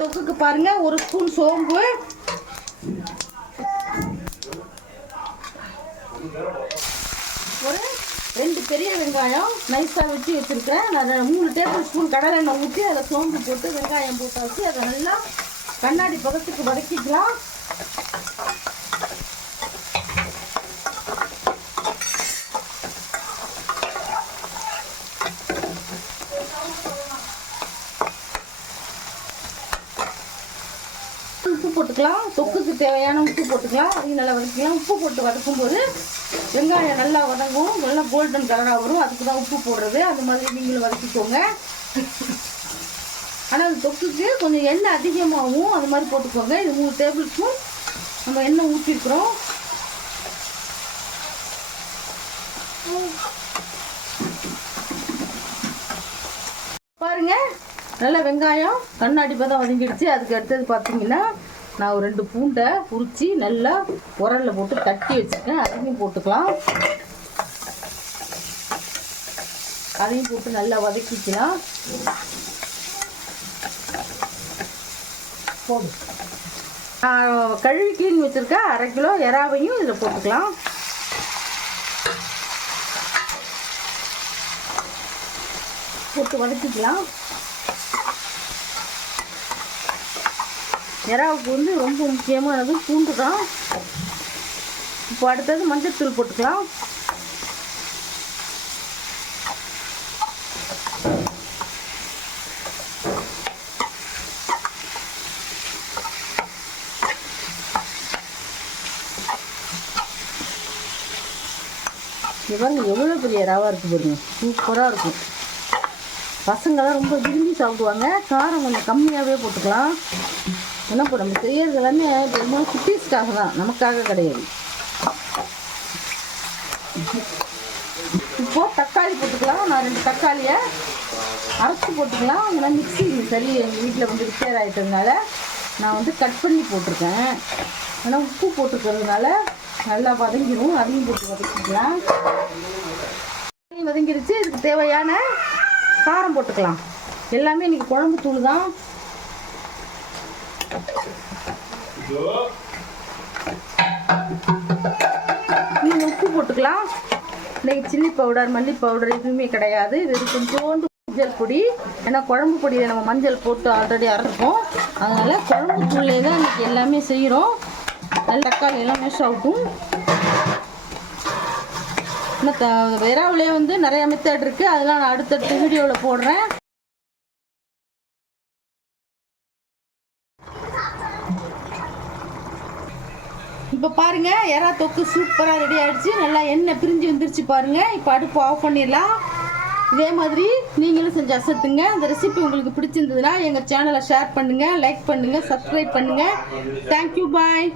தொக்குக்கு பாருங்க ஒரு ஸ்பூன் சோம்பு. ஒரு ரெண்டு பெரிய வெங்காயம் நைஸாக வெட்டி வச்சுருக்கேன் நான் மூணு டேபிள் ஸ்பூன் கடலை எண்ணெய் ஊற்றி அதில் சோம்பு போட்டு வெங்காயம் போட்டாச்சு அதை நல்லா கண்ணாடி பதத்துக்கு வதக்கிக்கலாம். உப்பு போட்டுக்கலாம். தொக்குக்கு தேவையான உப்பு போட்டுக்கலாம். அதையும் நல்லா வதக்கிக்கலாம். உப்பு போட்டு வதக்கும் போது வெங்காயம் நல்லா வதங்கும். நல்லா கோல்டன் கலராக வரும். அதுக்கு தான் உப்பு போடுறது. அது மாதிரி நீங்களும் வதக்கிக்கோங்க. ஆனால் அது தொக்குக்கு கொஞ்சம் எண்ணெய் அதிகமாகவும் அது மாதிரி போட்டுக்கோங்க. இது மூணு டேபிள் ஸ்பூன் நம்ம எண்ணெய் ஊற்றிருக்கிறோம் பாருங்க. நல்லா வெங்காயம் கண்ணாடி பதம் வதங்கிடுச்சு. அதுக்கு அடுத்தது பார்த்தீங்கன்னா நான் ஒரு ரெண்டு பூண்டை உரித்து நல்லா உரல்ல போட்டு தட்டி வச்சுருக்கேன் அதையும் போட்டுக்கலாம். அதையும் போட்டு நல்லா வதக்கிக்கலாம். போதும் நான் கழுவி கிளீன் வச்சுருக்கேன் அரை கிலோ எறாவையும் இதில் போட்டுக்கலாம். போட்டு வதக்கிக்கலாம். நிறாவுக்கு வந்து ரொம்ப முக்கியமானது பூண்டு தான் இப்போ அடுத்தது மஞ்சத்தூள் போட்டுக்கலாம். இது பாருங்க எவ்வளோ பெரிய ரவா இருக்குது பாருங்க. சூப்பராக இருக்கும். பசங்களாம் ரொம்ப விரும்பி சாப்பிடுவாங்க. காரம் கொஞ்சம் கம்மியாகவே போட்டுக்கலாம். ஏன்னா இப்போ நம்ம செய்யறது எல்லாமே பெரும்பாலும் குட்டீஸ்க்காக தான். நமக்காக கிடையாது. இப்போ தக்காளி போட்டுக்கலாம். நான் ரெண்டு தக்காளியை அரைச்சி போட்டுக்கலாம். ஏன்னா மிக்ஸி சரி எங்கள் வீட்டில் வந்து ரிப்பேர் ஆகிட்டதுனால நான் வந்து கட் பண்ணி போட்டிருக்கேன். ஆனால் உப்பு போட்டுக்கிறதுனால நல்லா வதங்கிடும் அதையும் போட்டு வதக்கிக்கலாம். வதங்கிருச்சு. இதுக்கு தேவையான காரம் போட்டுக்கலாம். எல்லாமே இன்னைக்கு குழம்பு தூள் தான். நீங்கள் உப்பு போட்டுக்கலாம். இன்னைக்கு சில்லி பவுடர் மல்லி பவுடர் எதுவுமே கிடையாது. வெறும் கொஞ்சோண்டு மஞ்சள் பொடி. ஏன்னா குழம்பு பொடியில் நம்ம மஞ்சள் போட்டு ஆல்ரெடி அரைப்போம் அதனால குழம்பு தூள்லே தான் இன்னைக்கு எல்லாமே செய்கிறோம் நல்ல தக்காளி எல்லாம் மேஷ் ஆகட்டும். இன்னும் வெறாவிலே வந்து நிறைய மெத்தட் இருக்குது அதெல்லாம் நான் அடுத்தடுத்த வீடியோவில் போடுறேன். இப்போ பாருங்க எறா தொக்கு சூப்பராக ரெடி ஆயிடுச்சு. நல்லா எண்ணெய் பிரிஞ்சு வந்துருச்சு பாருங்க. இப்போ அடுப்பு ஆஃப் பண்ணிடலாம். இதே மாதிரி நீங்களும் செஞ்சு அசத்துங்க. இந்த ரெசிபி உங்களுக்கு பிடிச்சிருந்ததுன்னா எங்கள் சேனலை ஷேர் பண்ணுங்கள் லைக் பண்ணுங்கள் சப்ஸ்கிரைப் பண்ணுங்கள் தேங்க்யூ பாய்